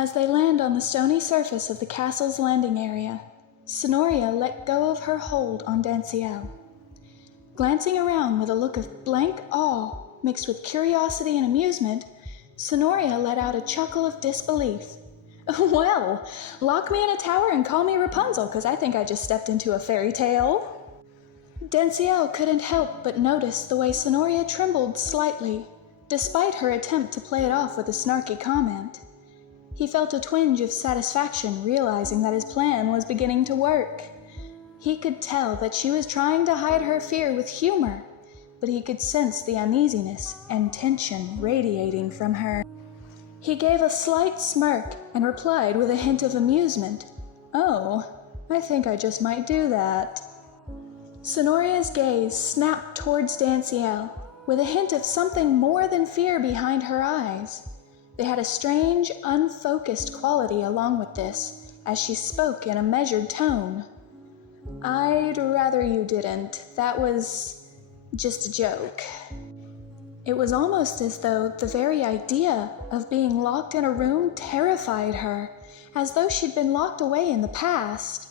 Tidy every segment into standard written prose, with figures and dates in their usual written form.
As they land on the stony surface of the castle's landing area, Sonoria let go of her hold on Danciel. Glancing around with a look of blank awe mixed with curiosity and amusement, Sonoria let out a chuckle of disbelief. Well, lock me in a tower and call me Rapunzel, 'cause I think I just stepped into a fairy tale. Danciel couldn't help but notice the way Sonoria trembled slightly, despite her attempt to play it off with a snarky comment. He felt a twinge of satisfaction realizing that his plan was beginning to work. He could tell that she was trying to hide her fear with humor, but he could sense the uneasiness and tension radiating from her. He gave a slight smirk and replied with a hint of amusement, "Oh, I think I just might do that." Sonoria's gaze snapped towards Danciel, with a hint of something more than fear behind her eyes. They had a strange, unfocused quality along with this, as she spoke in a measured tone. "I'd rather you didn't. That was just a joke." It was almost as though the very idea of being locked in a room terrified her, as though she'd been locked away in the past.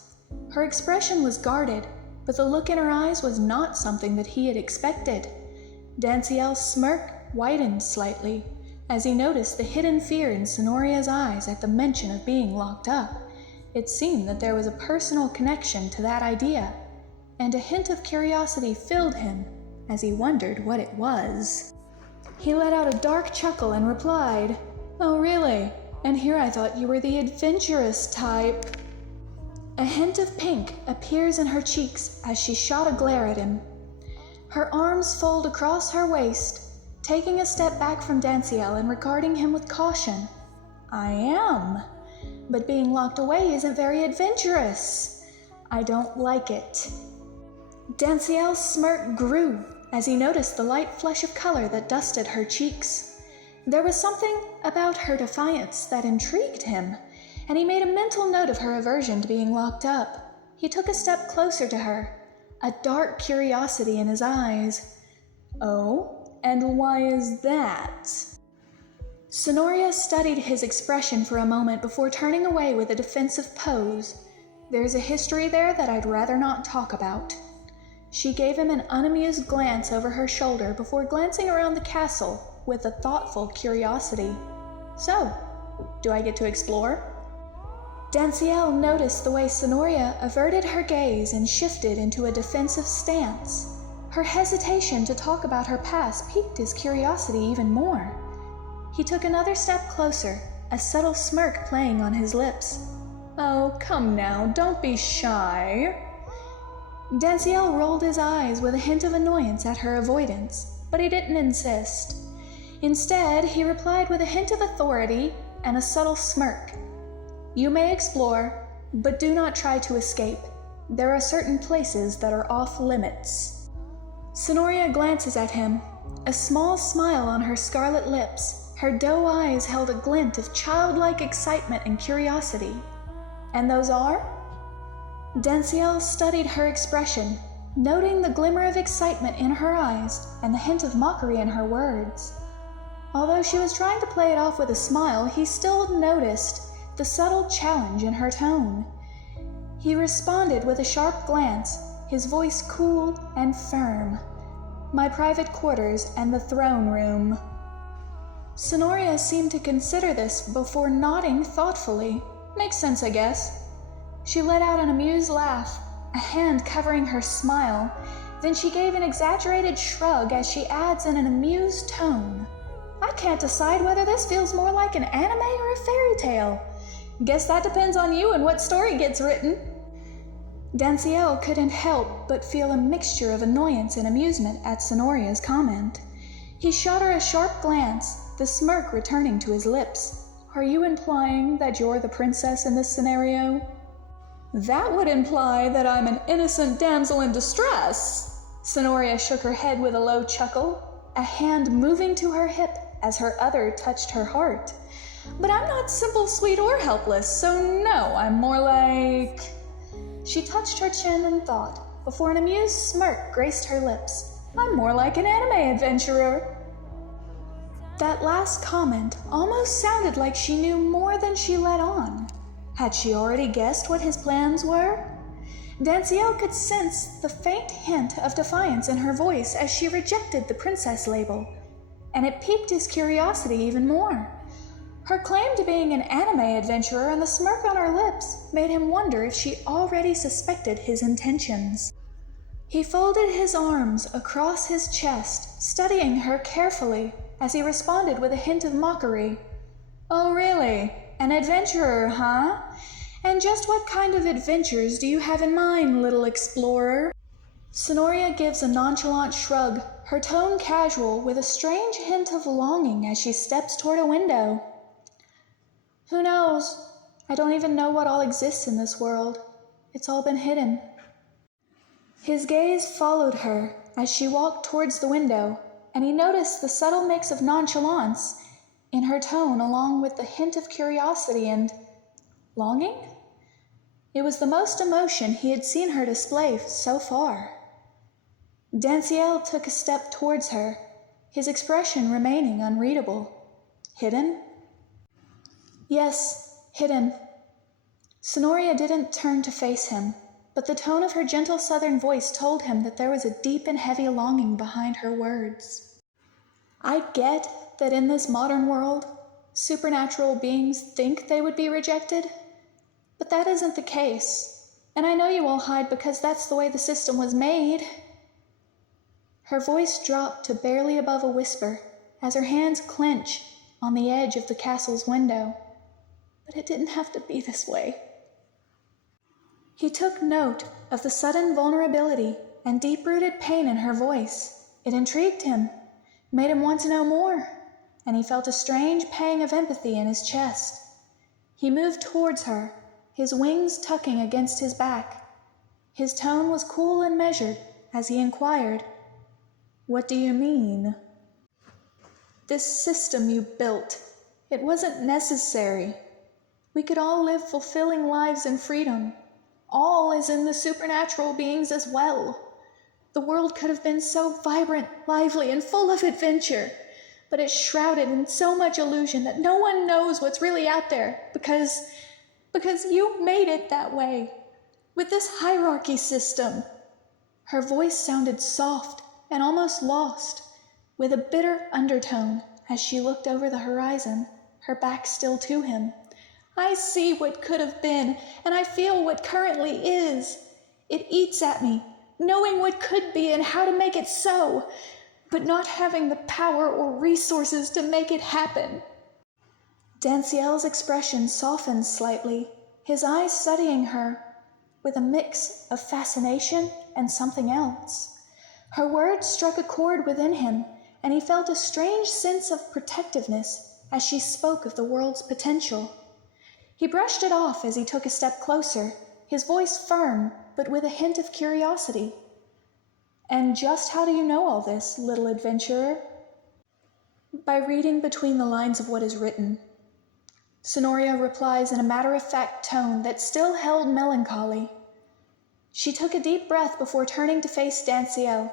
Her expression was guarded, but the look in her eyes was not something that he had expected. Danciel's smirk widened slightly, as he noticed the hidden fear in Sonoria's eyes at the mention of being locked up. It seemed that there was a personal connection to that idea, and a hint of curiosity filled him as he wondered what it was. He let out a dark chuckle and replied, "Oh, really? And here I thought you were the adventurous type." A hint of pink appears in her cheeks as she shot a glare at him. Her arms fold across her waist, taking a step back from Danciel and regarding him with caution. "I am, but being locked away isn't very adventurous. I don't like it." Danciel's smirk grew as he noticed the light flush of color that dusted her cheeks. There was something about her defiance that intrigued him, and he made a mental note of her aversion to being locked up. He took a step closer to her, a dark curiosity in his eyes. "Oh, and why is that?" Sonoria studied his expression for a moment before turning away with a defensive pose. "There's a history there that I'd rather not talk about." She gave him an unamused glance over her shoulder before glancing around the castle with a thoughtful curiosity. "So, do I get to explore?" Danciel noticed the way Sonoria averted her gaze and shifted into a defensive stance. Her hesitation to talk about her past piqued his curiosity even more. He took another step closer, a subtle smirk playing on his lips. "Oh, come now, don't be shy." Danciel rolled his eyes with a hint of annoyance at her avoidance, but he didn't insist. Instead, he replied with a hint of authority and a subtle smirk. "You may explore, but do not try to escape. There are certain places that are off limits." Sonoria glances at him, a small smile on her scarlet lips. Her doe eyes held a glint of childlike excitement and curiosity. "And those are?" Danciel studied her expression, noting the glimmer of excitement in her eyes and the hint of mockery in her words. Although she was trying to play it off with a smile, he still noticed the subtle challenge in her tone. He responded with a sharp glance, his voice cool and firm. "My private quarters and the throne room." Sonoria seemed to consider this before nodding thoughtfully. "Makes sense, I guess." She let out an amused laugh, a hand covering her smile. Then she gave an exaggerated shrug as she adds in an amused tone, "I can't decide whether this feels more like an anime or a fairy tale. Guess that depends on you and what story gets written." Danciel couldn't help but feel a mixture of annoyance and amusement at Sonoria's comment. He shot her a sharp glance, the smirk returning to his lips. "Are you implying that you're the princess in this scenario?" "That would imply that I'm an innocent damsel in distress." Sonoria shook her head with a low chuckle, a hand moving to her hip as her other touched her heart. "But I'm not simple, sweet, or helpless, so no, I'm more like..." She touched her chin in thought, before an amused smirk graced her lips. "I'm more like an anime adventurer." That last comment almost sounded like she knew more than she let on. Had she already guessed what his plans were? Danciel could sense the faint hint of defiance in her voice as she rejected the princess label, and it piqued his curiosity even more. Her claim to being an anime adventurer and the smirk on her lips made him wonder if she already suspected his intentions. He folded his arms across his chest, studying her carefully as he responded with a hint of mockery. "Oh, really? An adventurer, huh? And just what kind of adventures do you have in mind, little explorer?" Sonoria gives a nonchalant shrug, her tone casual with a strange hint of longing as she steps toward a window. "Who knows? I don't even know what all exists in this world. It's all been hidden." His gaze followed her as she walked towards the window, and he noticed the subtle mix of nonchalance in her tone along with the hint of curiosity and longing. It was the most emotion he had seen her display so far. Danciel took a step towards her, his expression remaining unreadable. Hidden? Yes, hidden. Sonoria didn't turn to face him, but the tone of her gentle southern voice told him that there was a deep and heavy longing behind her words. "I get that in this modern world, supernatural beings think they would be rejected, but that isn't the case, and I know you all hide because that's the way the system was made." Her voice dropped to barely above a whisper as her hands clenched on the edge of the castle's window. But it didn't have to be this way. He took note of the sudden vulnerability and deep-rooted pain in her voice. It intrigued him, made him want to know more, and he felt a strange pang of empathy in his chest. He moved towards her, his wings tucking against his back. His tone was cool and measured as he inquired, "What do you mean?" "This system you built, it wasn't necessary. We could all live fulfilling lives in freedom. All is in the supernatural beings as well. The world could have been so vibrant, lively, and full of adventure, but it's shrouded in so much illusion that no one knows what's really out there because you made it that way, with this hierarchy system." Her voice sounded soft and almost lost, with a bitter undertone as she looked over the horizon, her back still to him. "I see what could have been, and I feel what currently is. It eats at me, knowing what could be and how to make it so, but not having the power or resources to make it happen." Danciel's expression softened slightly, his eyes studying her with a mix of fascination and something else. Her words struck a chord within him, and he felt a strange sense of protectiveness as she spoke of the world's potential. He brushed it off as he took a step closer, his voice firm, but with a hint of curiosity. "And just how do you know all this, little adventurer?" "By reading between the lines of what is written." Sonoria replies in a matter-of-fact tone that still held melancholy. She took a deep breath before turning to face Danciel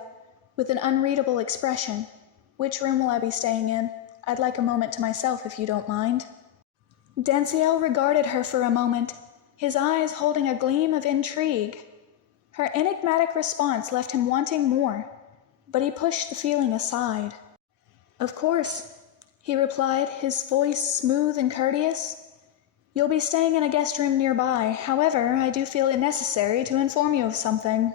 with an unreadable expression. "Which room will I be staying in? I'd like a moment to myself if you don't mind." Danciel regarded her for a moment, his eyes holding a gleam of intrigue. Her enigmatic response left him wanting more, but he pushed the feeling aside. "Of course," he replied, his voice smooth and courteous. "You'll be staying in a guest room nearby. However, I do feel it necessary to inform you of something."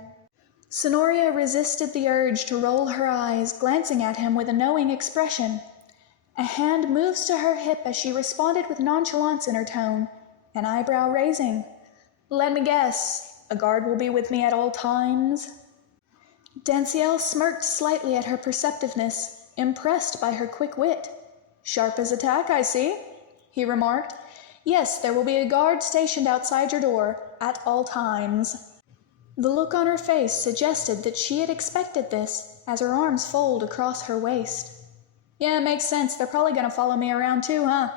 Sonoria resisted the urge to roll her eyes, glancing at him with a knowing expression. A hand moves to her hip as she responded with nonchalance in her tone, an eyebrow raising. "Let me guess, a guard will be with me at all times?" Danciel smirked slightly at her perceptiveness, impressed by her quick wit. "Sharp as a tack, I see," he remarked. "Yes, there will be a guard stationed outside your door, at all times." The look on her face suggested that she had expected this, as her arms fold across her waist. "Yeah, it makes sense. They're probably going to follow me around too, huh?"